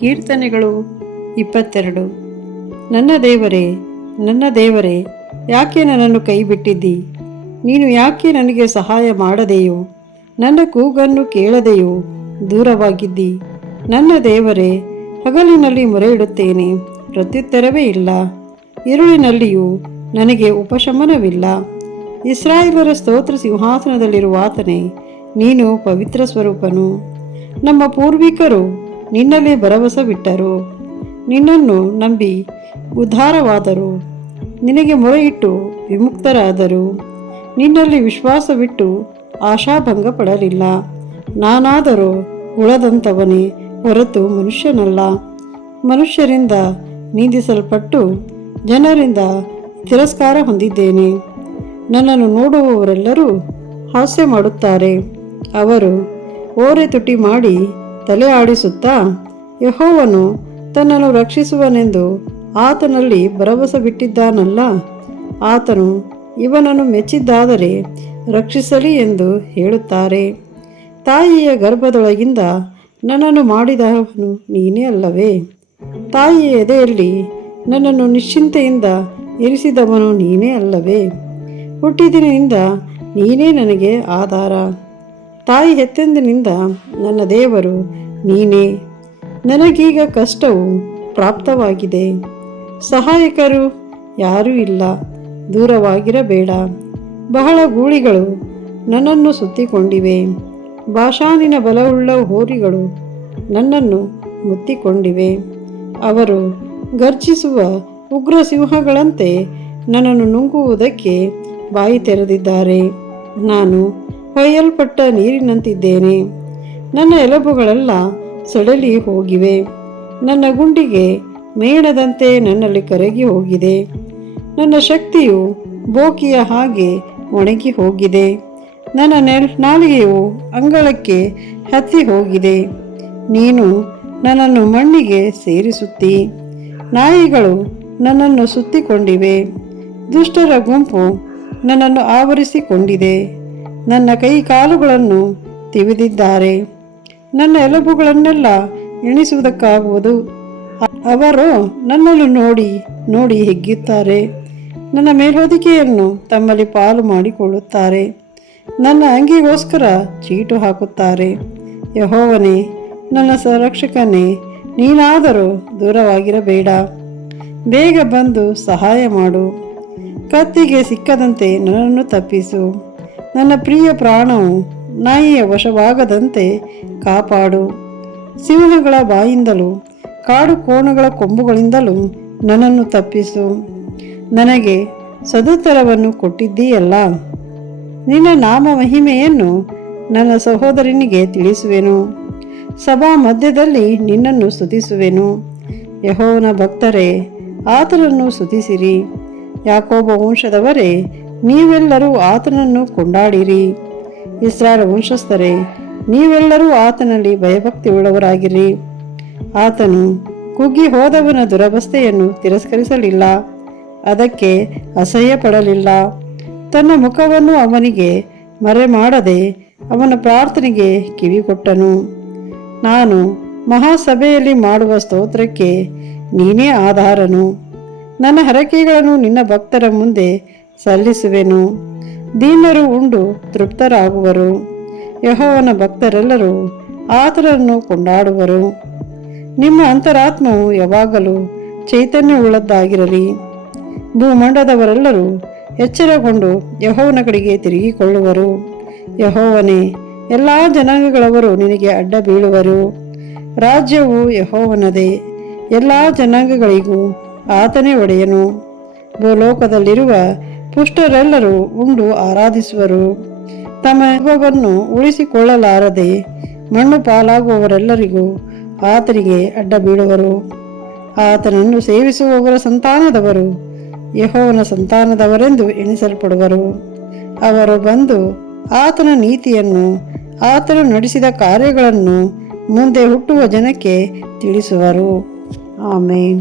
ಕೀರ್ತನೆಗಳು 22. ನನ್ನ ದೇವರೇ, ಯಾಕೆ ನನ್ನನ್ನು ಕೈ ಬಿಟ್ಟಿದ್ದಿ? ನೀನು ಯಾಕೆ ನನಗೆ ಸಹಾಯ ಮಾಡದೆಯೋ? ನನ್ನ ಕೂಗನ್ನು ಕೇಳದೆಯೋ ದೂರವಾಗಿದ್ದಿ? ನನ್ನ ದೇವರೇ, ಹಗಲಿನಲ್ಲಿ ಮೊರೆ ಇಡುತ್ತೇನೆ, ಪ್ರತ್ಯುತ್ತರವೇ ಇಲ್ಲ. ഇരുಳಿನಲ್ಲಿಯೂ ನನಗೆ ಉಪಶಮನವಿಲ್ಲ. ಇಸ್ರಾಯೇಲರ ಸ್ತೋತ್ರ ಸಿಂಹಾಸನದಲ್ಲಿರುವಾತನೇ, ನೀನು ಪವಿತ್ರ ಸ್ವರೂಪನು. ನಮ್ಮ ಪೂರ್ವಿಕರು ನಿನ್ನಲ್ಲಿ ಭರವಸವಿಟ್ಟರು, ನಿನ್ನನ್ನು ನಂಬಿ ಉದ್ಧಾರವಾದರು. ನಿನಗೆ ಮೊರೆಯಿಟ್ಟು ವಿಮುಕ್ತರಾದರು. ನಿನ್ನಲ್ಲಿ ವಿಶ್ವಾಸವಿಟ್ಟು ಆಶಾಭಂಗ ಪಡಲಿಲ್ಲ. ನಾನಾದರೂ ಉಳದಂಥವನೇ ಹೊರತು ಮನುಷ್ಯನಲ್ಲ. ಮನುಷ್ಯರಿಂದ ನಿಂದಿಸಲ್ಪಟ್ಟು ಜನರಿಂದ ತಿರಸ್ಕಾರ ಹೊಂದಿದ್ದೇನೆ. ನನ್ನನ್ನು ನೋಡುವವರೆಲ್ಲರೂ ಹಾಸ್ಯ ಮಾಡುತ್ತಾರೆ. ಅವರು ಓರೆ ತುಟಿ ಮಾಡಿ ತಲೆ ಆಡಿಸುತ್ತಾ, ಯೆಹೋವನು ತನ್ನನ್ನು ರಕ್ಷಿಸುವನೆಂದು ಆತನಲ್ಲಿ ಭರವಸೆ ಬಿಟ್ಟಿದ್ದಾನಲ್ಲ, ಆತನು ಇವನನ್ನು ಮೆಚ್ಚಿದ್ದಾದರೆ ರಕ್ಷಿಸಲಿ ಎಂದು ಹೇಳುತ್ತಾರೆ. ತಾಯಿಯ ಗರ್ಭದೊಳಗಿಂದ ನನ್ನನ್ನು ಮಾಡಿದವನು ನೀನೇ ಅಲ್ಲವೇ? ತಾಯಿಯ ಎದೆಯಲ್ಲಿ ನನ್ನನ್ನು ನಿಶ್ಚಿಂತೆಯಿಂದ ಇರಿಸಿದವನು ನೀನೇ ಅಲ್ಲವೇ? ಹುಟ್ಟಿದಿನಿಂದ ನೀನೇ ನನಗೆ ಆಧಾರ. ತಾಯಿ ಹೆತ್ತೆಂದಿನಿಂದ ನನ್ನ ದೇವರು ನೀನೇ. ನನಗೀಗ ಕಷ್ಟವು ಪ್ರಾಪ್ತವಾಗಿದೆ, ಸಹಾಯಕರು ಯಾರೂ ಇಲ್ಲ. ದೂರವಾಗಿರಬೇಡ. ಬಹಳ ಗೂಳಿಗಳು ನನ್ನನ್ನು ಸುತ್ತಿಕೊಂಡಿವೆ. ಬಾಷಾನಿನ ಬಲವುಳ್ಳ ಹೋರಿಗಳು ನನ್ನನ್ನು ಮುತ್ತಿಕೊಂಡಿವೆ. ಅವರು ಗರ್ಜಿಸುವ ಉಗ್ರ ಸಿಂಹಗಳಂತೆ ನನ್ನನ್ನು ನುಂಗುವುದಕ್ಕೆ ಬಾಯಿ ತೆರೆದಿದ್ದಾರೆ. ನಾನು ಹೊಯ್ಯಲ್ಪಟ್ಟ ನೀರಿನಂತಿದ್ದೇನೆ. ನನ್ನ ಎಲುಬುಗಳೆಲ್ಲ ಸಡಲಿ ಹೋಗಿವೆ. ನನ್ನ ಗುಂಡಿಗೆ ಮೇಣದಂತೆ ನನ್ನಲ್ಲಿ ಕರಗಿ ಹೋಗಿದೆ. ನನ್ನ ಶಕ್ತಿಯು ಬೋಕಿಯ ಹಾಗೆ ಒಣಗಿ ಹೋಗಿದೆ. ನನ್ನ ನಾಲಿಗೆಯು ಅಂಗಳಕ್ಕೆ ಹತ್ತಿ ಹೋಗಿದೆ. ನೀನು ನನ್ನನ್ನು ಮಣ್ಣಿಗೆ ಸೇರಿಸುತ್ತಿ. ನಾಯಿಗಳು ನನ್ನನ್ನು ಸುತ್ತಿಕೊಂಡಿವೆ. ದುಷ್ಟರ ಗುಂಪು ನನ್ನನ್ನು ಆವರಿಸಿಕೊಂಡಿದೆ. ನನ್ನ ಕೈ ಕಾಲುಗಳನ್ನು ತಿವಿದಿದ್ದಾರೆ. ನನ್ನ ಎಲುಬುಗಳನ್ನೆಲ್ಲ ಎಣಿಸುವುದಕ್ಕಾಗುವುದು. ಅವರು ನನ್ನನ್ನು ನೋಡಿ ಹಿಗ್ಗುತ್ತಾರೆ. ನನ್ನ ಮೇಲ್ಹೊದಿಕೆಯನ್ನು ತಮ್ಮಲ್ಲಿ ಪಾಲು ಮಾಡಿಕೊಳ್ಳುತ್ತಾರೆ. ನನ್ನ ಅಂಗಿಗೋಸ್ಕರ ಚೀಟು ಹಾಕುತ್ತಾರೆ. ಯೆಹೋವನೇ, ನನ್ನ ಸಂರಕ್ಷಕನೇ, ನೀನಾದರೂ ದೂರವಾಗಿರಬೇಡ. ಬೇಗ ಬಂದು ಸಹಾಯ ಮಾಡು. ಕತ್ತಿಗೆ ಸಿಕ್ಕದಂತೆ ನನ್ನನ್ನು ತಪ್ಪಿಸು. ನನ್ನ ಪ್ರಿಯ ಪ್ರಾಣವು ನಾಯಿಯ ವಶವಾಗದಂತೆ ಕಾಪಾಡು. ಸಿಂಹಗಳ ಬಾಯಿಂದಲೂ ಕಾಡು ಕೋಣಗಳ ಕೊಂಬುಗಳಿಂದಲೂ ನನ್ನನ್ನು ತಪ್ಪಿಸು. ನನಗೆ ಸದುತ್ತರವನ್ನು ಕೊಟ್ಟಿದ್ದೀಯಲ್ಲ. ನಿನ್ನ ನಾಮ ಮಹಿಮೆಯನ್ನು ನನ್ನ ಸಹೋದರನಿಗೆ ತಿಳಿಸುವೆನು. ಸಭಾ ಮಧ್ಯದಲ್ಲಿ ನಿನ್ನನ್ನು ಸ್ತುತಿಸುವೆನು. ಯೆಹೋವನ ಭಕ್ತರೇ, ಆತನನ್ನು ಸ್ತುತಿಸಿರಿ. ಯಾಕೋಬ ವಂಶದವರೇ, ನೀವೆಲ್ಲರೂ ಆತನನ್ನು ಕೊಂಡಾಡಿರಿ. ಇಸ್ರಾಯೇಲ್ ವಂಶಸ್ಥರೇ, ನೀವೆಲ್ಲರೂ ಆತನಲ್ಲಿ ಭಯಭಕ್ತಿ ಉಳ್ಳವರಾಗಿರಿ. ಆತನು ಕುಗ್ಗಿ ಹೋದವನ ದುರವಸ್ಥೆಯನ್ನು ತಿರಸ್ಕರಿಸಲಿಲ್ಲ, ಅದಕ್ಕೆ ಅಸಹ್ಯ ಪಡಲಿಲ್ಲ. ತನ್ನ ಮುಖವನ್ನು ಅವನಿಗೆ ಮರೆಮಾಡದೆ ಅವನ ಪ್ರಾರ್ಥನೆಗೆ ಕಿವಿಗೊಟ್ಟನು. ನಾನು ಮಹಾಸಭೆಯಲ್ಲಿ ಮಾಡುವ ಸ್ತೋತ್ರಕ್ಕೆ ನೀನೇ ಆಧಾರನು. ನನ್ನ ಹರಕೆಗಳನ್ನು ನಿನ್ನ ಭಕ್ತರ ಮುಂದೆ ಸಲ್ಲಿಸುವೆನು. ದೀನರು ಉಂಡು ತೃಪ್ತರಾಗುವರು. ಯೆಹೋವನ ಭಕ್ತರೆಲ್ಲರೂ ಆತನನ್ನು ಕೊಂಡಾಡುವರು. ನಿಮ್ಮ ಅಂತರಾತ್ಮವು ಯಾವಾಗಲೂ ಚೈತನ್ಯವುಳ್ಳದ್ದಾಗಿರಲಿ. ಭೂಮಂಡದವರೆಲ್ಲರೂ ಎಚ್ಚರಗೊಂಡು ಯೆಹೋವನ ಕಡೆಗೆ ತಿರುಗಿಕೊಳ್ಳುವರು. ಯೆಹೋವನೇ, ಎಲ್ಲ ಜನಾಂಗಗಳವರು ನಿನಗೆ ಅಡ್ಡ ಬೀಳುವರು. ರಾಜ್ಯವು ಯೆಹೋವನದೇ, ಎಲ್ಲ ಜನಾಂಗಗಳಿಗೂ ಆತನೇ ಒಡೆಯನು. ಭೂಲೋಕದಲ್ಲಿರುವ ಪುಷ್ಟರೆಲ್ಲರೂ ಉಂಡು ಆರಾಧಿಸುವರು. ತಮ್ಮ ಜೀವವನ್ನು ಉಳಿಸಿಕೊಳ್ಳಲಾರದೆ ಮಣ್ಣು ಪಾಲಾಗುವವರೆಲ್ಲರಿಗೂ ಆತನಿಗೆ ಅಡ್ಡ ಬೀಳುವರು. ಆತನನ್ನು ಸೇವಿಸುವವರ ಸಂತಾನದವರು ಯೆಹೋವನ ಸಂತಾನದವರೆಂದು ಎಣಿಸಲ್ಪಡುವರು. ಅವರು ಬಂದು ಆತನ ನೀತಿಯನ್ನು, ಆತನು ನಡೆಸಿದ ಕಾರ್ಯಗಳನ್ನು ಮುಂದೆ ಹುಟ್ಟುವ ಜನಕ್ಕೆ ತಿಳಿಸುವರು. ಆಮೇನ್.